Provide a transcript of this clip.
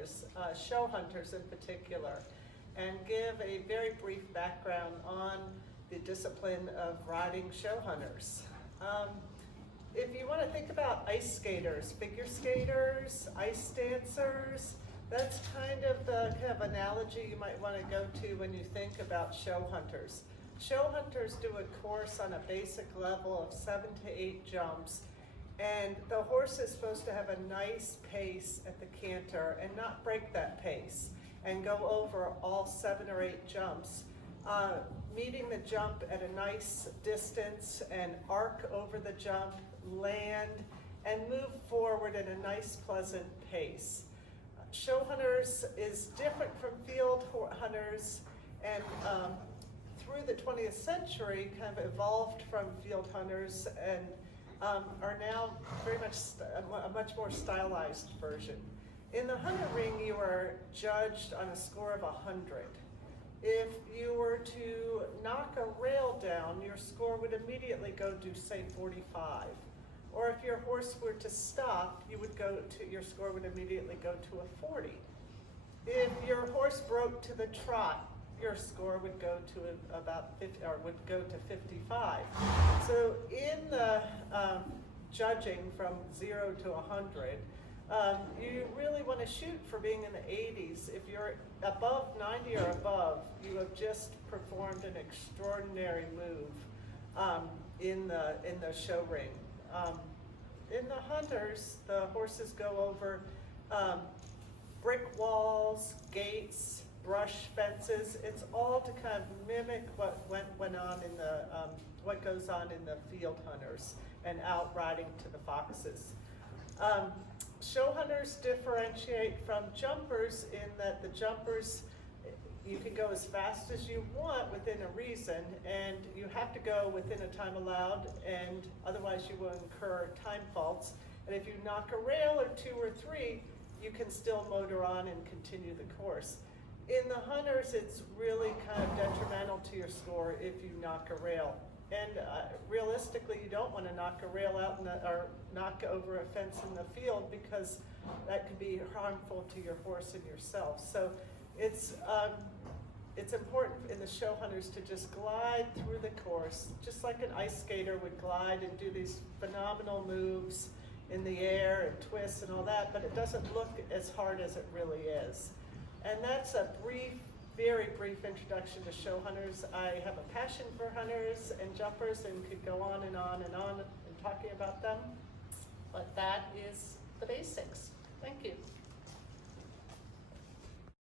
hunters, show hunters in particular, and give a very brief background on the discipline of riding show hunters. If you want to think about ice skaters, figure skaters, ice dancers, that's kind of the analogy you might want to go to when you think about show hunters. Show hunters do a course on a basic level of 7 to 8 jumps, and the horse is supposed to have a nice pace at the canter and not break that pace and go over all 7 or 8 jumps, meeting the jump at a nice distance and arc over the jump, land, and move forward at a nice, pleasant pace. Show hunters is different from field hunters, and through the 20th century kind of evolved from field hunters and are now very much a much more stylized version. In the hunter ring, you are judged on a score of 100. If you were to knock a rail down, your score would immediately go to, say, 45. Or if your horse were to stop, your score would immediately go to a 40. If your horse broke to the trot, your score would go to about 50, or would go to 55. So in the judging from 0 to 100, you really want to shoot for being in the 80s. If you're above 90 or above, you have just performed an extraordinary move in the show ring. In the hunters, the horses go over brick walls, gates, brush fences. It's all to kind of mimic what went on in the what goes on in the field hunters and out riding to the foxes. Show hunters differentiate from jumpers in that the jumpers, you can go as fast as you want within a reason, and you have to go within a time allowed, and otherwise you will incur time faults. And if you knock a rail or 2 or 3, you can still motor on and continue the course. In the hunters, it's really kind of detrimental to your score if you knock a rail. And realistically, you don't want to knock a rail out or knock over a fence in the field, because that could be harmful to your horse and yourself. So it's important in the show hunters to just glide through the course, just like an ice skater would glide and do these phenomenal moves in the air and twists and all that, but it doesn't look as hard as it really is. And that's a brief, very brief introduction to show hunters. I have a passion for hunters and jumpers and could go on and on and on in talking about them, but that is the basics.